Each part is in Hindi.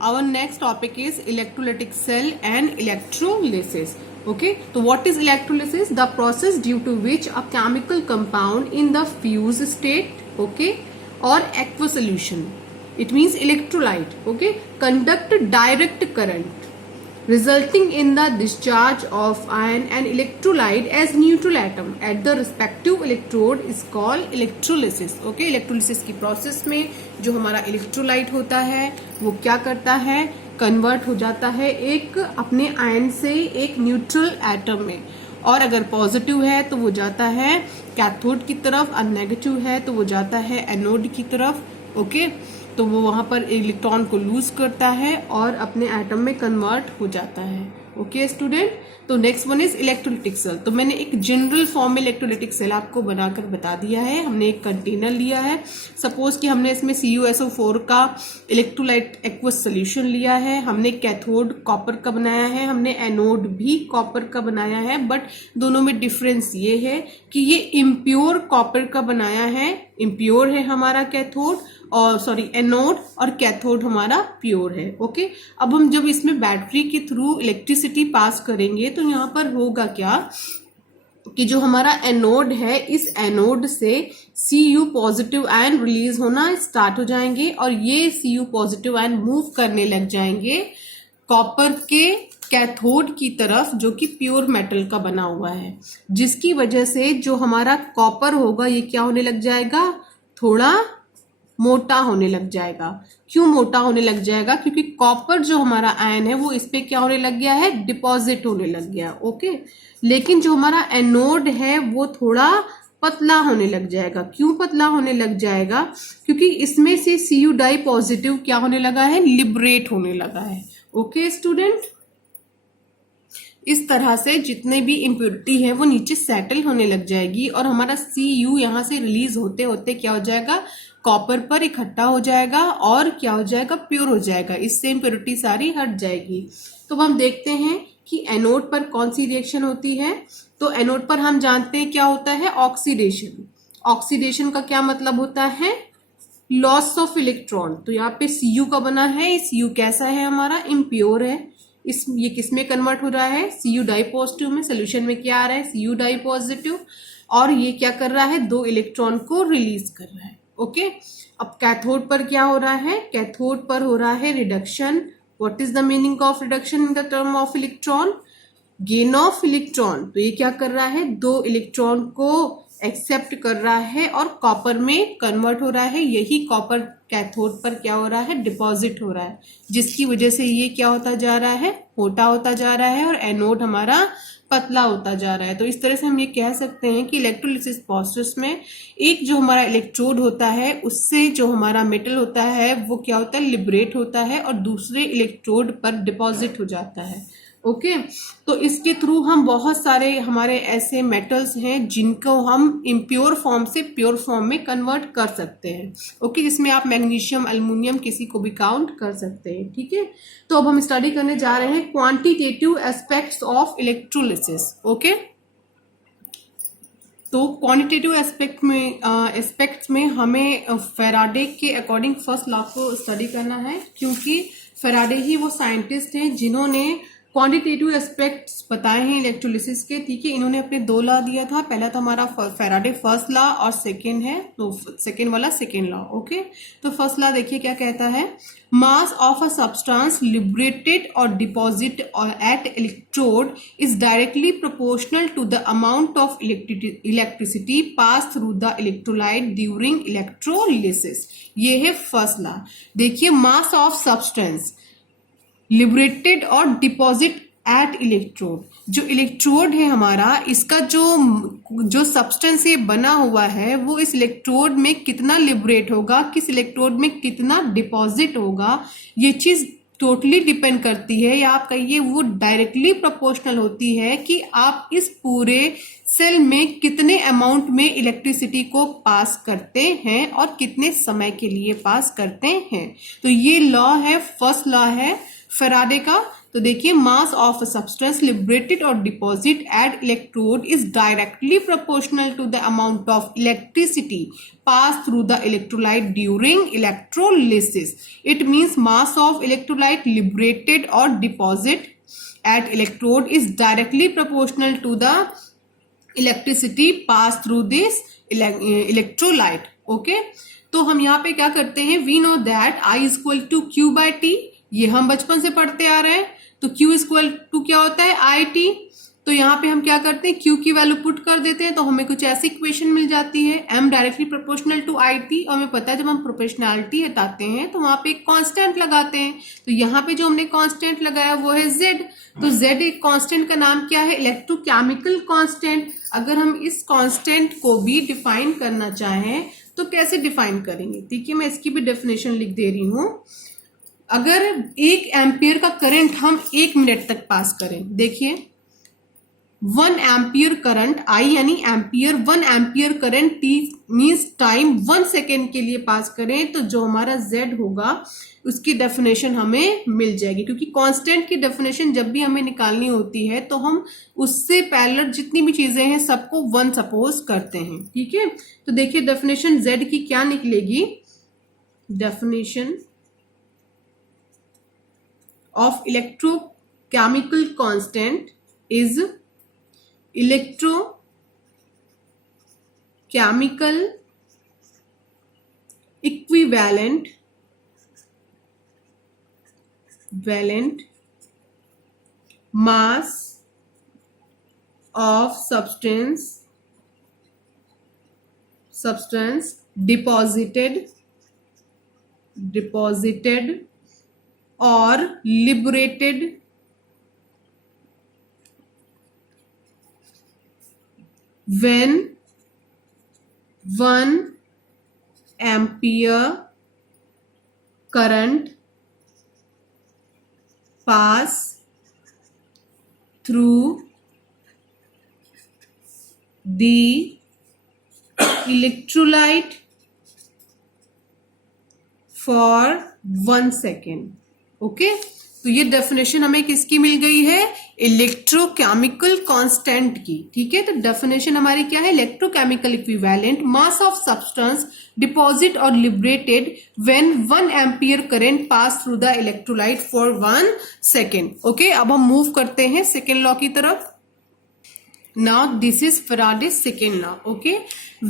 Our next topic is electrolytic cell and electrolysis. Okay, so what is electrolysis? The process due to which a chemical compound in the fused state, okay, or aqueous solution, it means electrolyte, okay, conduct direct current resulting in the discharge of ion and electrolyte as neutral atom at the respective electrode is called electrolysis. Okay, electrolysis की प्रोसेस में जो हमारा इलेक्ट्रोलाइट होता है वो क्या करता है, कन्वर्ट हो जाता है एक अपने आयन से एक न्यूट्रल एटम में, और अगर पॉजिटिव है तो वो जाता है कैथोड की तरफ, और नेगेटिव है तो वो जाता है एनोड की तरफ. ओके, तो वो वहां पर इलेक्ट्रॉन को लूज करता है और अपने एटम में कन्वर्ट हो जाता है. ओके स्टूडेंट, तो next one is electrolytic cell. तो मैंने एक जनरल फॉर्म में इलेक्ट्रोलिटिक सेल आपको बनाकर बता दिया है. हमने एक कंटेनर लिया है, सपोज कि हमने इसमें CuSO4 का इलेक्ट्रोलाइट एक्वस सोल्यूशन लिया है, हमने कैथोड कॉपर का बनाया है, हमने एनोड भी कॉपर का बनाया है, बट दोनों में डिफरेंस ये है कि ये इम्प्योर कॉपर का बनाया है, इम्प्योर है हमारा कैथोड, और सॉरी एनोड, और कैथोड हमारा प्योर है. ओके, अब हम जब इसमें बैटरी के थ्रू इलेक्ट्रिसिटी पास करेंगे तो यहाँ पर होगा क्या कि जो हमारा एनोड है, इस एनोड से Cu पॉजिटिव आयन रिलीज होना स्टार्ट हो जाएंगे, और ये Cu पॉजिटिव आयन मूव करने लग जाएंगे कॉपर के कैथोड की तरफ, जो कि प्योर मेटल का बना हुआ है, जिसकी वजह से जो हमारा कॉपर होगा ये क्या होने लग जाएगा, थोड़ा मोटा होने लग जाएगा. क्यों मोटा होने लग जाएगा? क्योंकि कॉपर जो हमारा आयन है वो इस पे क्या होने लग गया है, डिपॉजिट होने लग गया. ओके, लेकिन जो हमारा एनोड है वो थोड़ा पतला होने लग जाएगा. क्यों पतला होने लग जाएगा? क्योंकि इसमें से Cu डाई पॉजिटिव क्या होने लगा है, लिबरेट होने लगा है. ओके स्टूडेंट, इस तरह से जितने भी इम्प्योरिटी है वो नीचे सेटल होने लग जाएगी, और हमारा Cu यहाँ से रिलीज होते होते क्या हो जाएगा, कॉपर पर इकट्ठा हो जाएगा और क्या हो जाएगा, प्योर हो जाएगा. इससे इम्प्योरिटी सारी हट जाएगी. तो हम देखते हैं कि एनोड पर कौन सी रिएक्शन होती है. तो एनोड पर हम जानते हैं क्या होता है, ऑक्सीडेशन. ऑक्सीडेशन का क्या मतलब होता है, लॉस ऑफ इलेक्ट्रॉन. तो यहाँ पे Cu का बना है, Cu कैसा है हमारा, इम्प्योर है. ये किस में कन्वर्ट हो रहा है, Cu डाई पॉजिटिव में. सोल्यूशन में क्या आ रहा है, Cu डाई पॉजिटिव, और ये क्या कर रहा है, 2 इलेक्ट्रॉन को रिलीज कर रहा है. ओके, अब कैथोड पर क्या हो रहा है, कैथोड पर हो रहा है reduction. What is the meaning of reduction in the term of electron, gain of electron. तो ये क्या कर रहा है, 2 इलेक्ट्रॉन को एक्सेप्ट कर रहा है और कॉपर में कन्वर्ट हो रहा है. यही कॉपर कैथोड पर क्या हो रहा है, डिपॉजिट हो रहा है, जिसकी वजह से ये क्या होता जा रहा है, मोटा होता जा रहा है, और एनोड हमारा पतला होता जा रहा है. तो इस तरह से हम ये कह सकते हैं कि इलेक्ट्रोलिसिस प्रोसेस में एक जो हमारा इलेक्ट्रोड होता है उससे जो हमारा मेटल होता है वो क्या होता है, लिबरेट होता है, और दूसरे इलेक्ट्रोड पर डिपॉजिट हो जाता है. ओके, तो इसके थ्रू हम बहुत सारे हमारे ऐसे मेटल्स हैं जिनको हम इम्प्योर फॉर्म से प्योर फॉर्म में कन्वर्ट कर सकते हैं. ओके, जिसमें आप मैग्नीशियम, एल्युमिनियम किसी को भी काउंट कर सकते हैं. ठीक है, तो अब हम स्टडी करने जा रहे हैं quantitative aspects of electrolysis. Okay, तो क्वांटिटेटिव एस्पेक्ट्स में हमें फेराडे के अकॉर्डिंग फर्स्ट लॉ को स्टडी करना है, क्योंकि फेराडे ही वो साइंटिस्ट हैं जिन्होंने क्वांटिटेटिव एस्पेक्ट्स बताए हैं इलेक्ट्रोलिसिस के. ठीक है, इन्होंने अपने 2 लॉ दिया था. पहला तो हमारा फेराडे फर्स्ट लॉ, और सेकेंड है तो सेकेंड वाला सेकेंड लॉ. ओके, तो फर्स्ट लॉ देखिए क्या कहता है, mass of a substance liberated और deposit at electrode is directly proportional to the amount of electricity pass through the electrolyte during electrolysis. ये है फर्स्ट लॉ. देखिए, मास ऑफ सब्सटेंस लिबरेटेड और डिपॉजिट एट इलेक्ट्रोड. जो इलेक्ट्रोड है हमारा, इसका जो सब्सटेंस ये बना हुआ है वो इस इलेक्ट्रोड में कितना लिबरेट होगा, किस इलेक्ट्रोड में कितना डिपॉजिट होगा, ये चीज टोटली डिपेंड करती है, या आप कहिए वो डायरेक्टली प्रोपोर्शनल होती है कि आप इस पूरे सेल में कितने अमाउंट में इलेक्ट्रिसिटी को पास करते हैं और कितने समय के लिए पास करते हैं. तो ये लॉ है, फर्स्ट लॉ है फेराडे का, तो देखिए मास ऑफ सब्सटेंस लिबरेटेड और deposit at electrode is directly proportional to the amount of electricity pass through the electrolyte during electrolysis. It means mass of electrolyte liberated और deposit at electrode is directly proportional to the electricity pass through this electrolyte. Okay, तो हम यहाँ पे क्या करते हैं, we know that I is equal to Q by T. ये हम बचपन से पढ़ते आ रहे हैं. तो Q इज इक्वल टू क्या होता है, आई टी. तो यहाँ पे हम क्या करते हैं, Q की वैल्यू पुट कर देते हैं तो हमें कुछ ऐसी इक्वेशन मिल जाती है, M directly proportional to I T. और हमें पता है जब हम प्रोपोर्शनैलिटी हटाते हैं तो वहां पे एक कांस्टेंट लगाते हैं. तो यहाँ पे जो हमने कांस्टेंट लगाया वो है Z. तो Z एक कांस्टेंट का नाम क्या है, इलेक्ट्रोकेमिकल कांस्टेंट. अगर हम इस कांस्टेंट को भी डिफाइन करना चाहें तो कैसे डिफाइन करेंगे. देखिए मैं इसकी भी डेफिनेशन लिख दे रही हूं. अगर 1 एम्पियर का करंट हम 1 मिनट तक पास करें, देखिए 1 एम्पियर करंट I यानी ampere, 1 ampere current T means time 1 second के लिए पास करें तो जो हमारा Z होगा उसकी डेफिनेशन हमें मिल जाएगी. क्योंकि कांस्टेंट की डेफिनेशन जब भी हमें निकालनी होती है तो हम उससे पैरेलल जितनी भी चीजें हैं सबको 1 सपोज करते हैं. ठीक है, तो देखिए डेफिनेशन Z की क्या निकलेगी, definition of electrochemical constant is electrochemical equivalent mass of substance deposited or liberated when 1 ampere current pass through the electrolyte for 1 second. Okay, तो ये डेफिनेशन हमें किसकी मिल गई है, इलेक्ट्रोकेमिकल कांस्टेंट की. ठीक है, तो डेफिनेशन हमारी क्या है, electrochemical equivalent mass of substance deposit और liberated when 1 ampere current pass through the electrolyte for 1 second. Okay, अब हम मूव करते हैं सेकेंड लॉ की तरफ. Now this is Faraday's second law. Okay,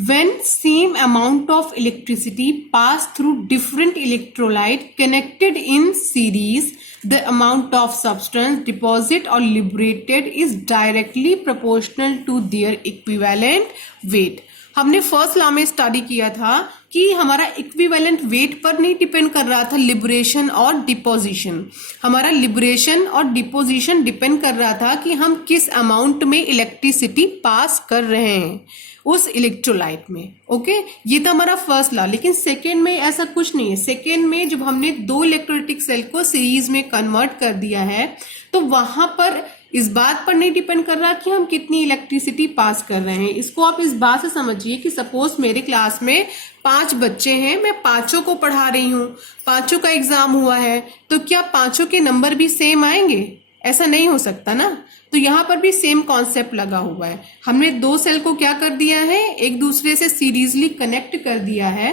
when same amount of electricity pass through different electrolyte connected in series, the amount of substance deposited or liberated is directly proportional to their equivalent weight. हमने फर्स्ट लॉ में स्टडी किया था कि हमारा इक्विवेलेंट वेट पर नहीं डिपेंड कर रहा था लिबरेशन और डिपोजिशन. हमारा लिबरेशन और डिपोजिशन डिपेंड कर रहा था कि हम किस अमाउंट में इलेक्ट्रिसिटी पास कर रहे हैं उस इलेक्ट्रोलाइट में. ओके, ये था हमारा फर्स्ट लॉ. लेकिन सेकेंड में ऐसा कुछ नहीं है. सेकेंड में जब हमने 2 इलेक्ट्रोलाइटिक सेल को सीरीज में कन्वर्ट कर दिया है तो वहां पर इस बात पर नहीं डिपेंड कर रहा कि हम कितनी इलेक्ट्रिसिटी पास कर रहे हैं. इसको आप इस बात से समझिए कि सपोज मेरे क्लास में 5 बच्चे हैं, मैं 5 को पढ़ा रही हूँ, 5 का एग्जाम हुआ है, तो क्या 5 के नंबर भी सेम आएंगे? ऐसा नहीं हो सकता ना. तो यहाँ पर भी सेम कॉन्सेप्ट लगा हुआ है. हमने 2 सेल को क्या कर दिया है, एक दूसरे से सीरीजली कनेक्ट कर दिया है.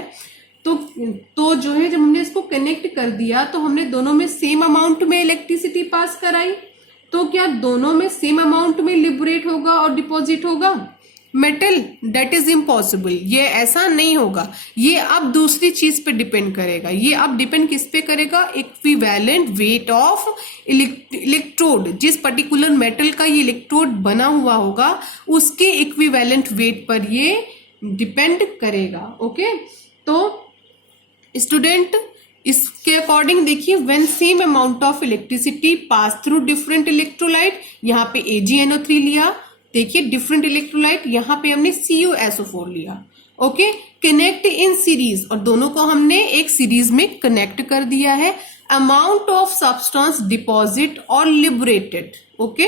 तो जो है जब हमने इसको कनेक्ट कर दिया तो हमने दोनों में सेम अमाउंट में इलेक्ट्रिसिटी पास कराई. तो क्या दोनों में सेम अमाउंट में लिबरेट होगा और डिपॉजिट होगा मेटल? That is impossible. ये ऐसा नहीं होगा. ये अब दूसरी चीज पे डिपेंड करेगा. ये अब डिपेंड किस पे करेगा, इक्विवेलेंट वेट ऑफ इलेक्ट्रोड. जिस पर्टिकुलर मेटल का ये इलेक्ट्रोड बना हुआ होगा उसके इक्विवेलेंट वेट पर ये डिपेंड करेगा. ओके, तो स्टूडेंट इसके अकॉर्डिंग देखिए, when same amount of electricity pass through different electrolyte, यहाँ पे AgNO3 लिया, देखिए डिफरेंट इलेक्ट्रोलाइट, यहाँ पे हमने CuSO4 लिया. ओके, कनेक्ट इन सीरीज, और दोनों को हमने एक सीरीज में कनेक्ट कर दिया है. अमाउंट ऑफ सब्सटेंस डिपॉजिट और लिबरेटेड. ओके,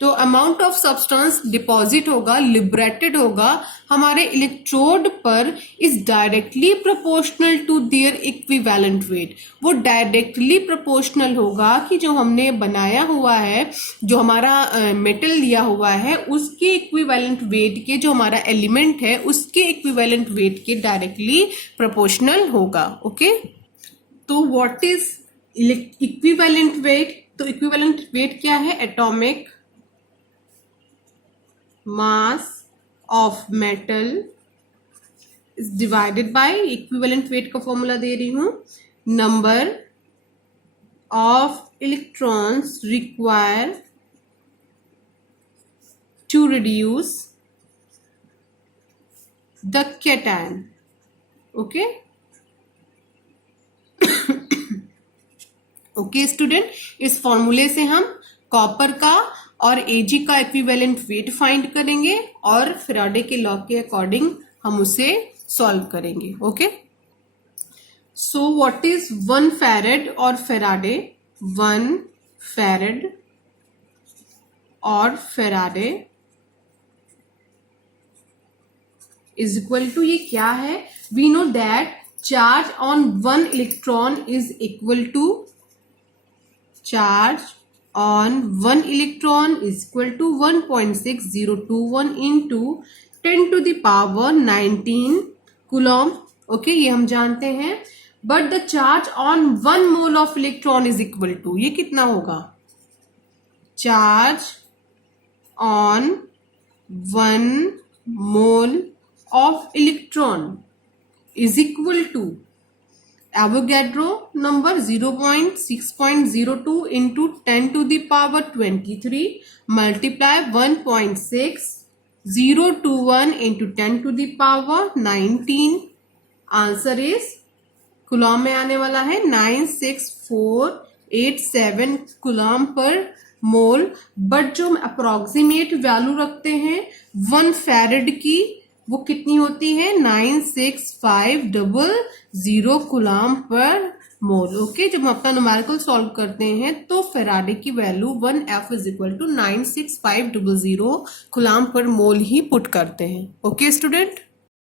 तो अमाउंट ऑफ सब्सटेंस डिपॉजिट होगा, लिबरेटेड होगा हमारे इलेक्ट्रोड पर is directly proportional to their equivalent weight. वो डायरेक्टली प्रोपोर्शनल होगा कि जो हमने बनाया हुआ है, जो हमारा मेटल लिया हुआ है, उसके इक्विवेलेंट वेट के, जो हमारा एलिमेंट है उसके इक्विवेलेंट वेट के डायरेक्टली प्रोपोर्शनल होगा। ओके, तो व्हाट इज इक्विवेलेंट वेट? तो इक्विवेलेंट वेट क्या है? Atomic mass of metal is divided by, equivalent weight का फॉर्मूला दे रही हूं, number of electrons require to reduce the cation. Okay okay student, इस फॉर्मूले से हम कॉपर का और Ag का इक्विवेलेंट वेट फाइंड करेंगे और फैराडे के लॉ के अकॉर्डिंग हम उसे सॉल्व करेंगे। Okay, so what is 1 farad और फैराडे? 1 फैरेड और फैराडे इज इक्वल टू, ये क्या है? We know that charge on 1 electron is equal to, charge on 1 electron is equal to 1.6021 into 10 to the power 19 coulomb। Okay, ये हम जानते हैं। But the charge on 1 mole of electron is equal to, ये कितना होगा? Charge on 1 mole of electron is equal to Avogadro number 0.6.02 into 10 to the power 23 multiply 1.6021 into 10 to the power 19। Answer is Coulomb में आने वाला है 96487 कुलॉम पर मोल। बट जो हम अप्रोक्सीमेट वैल्यू रखते हैं 1 फैरेड की, वो कितनी होती है? 96500 कुलाम पर मोल। ओके, जब हम अपना न्यूमेरिकल सॉल्व करते हैं तो फैराडे की value 1F is equal to 96500 coulomb per mole ही पुट करते हैं। Okay student.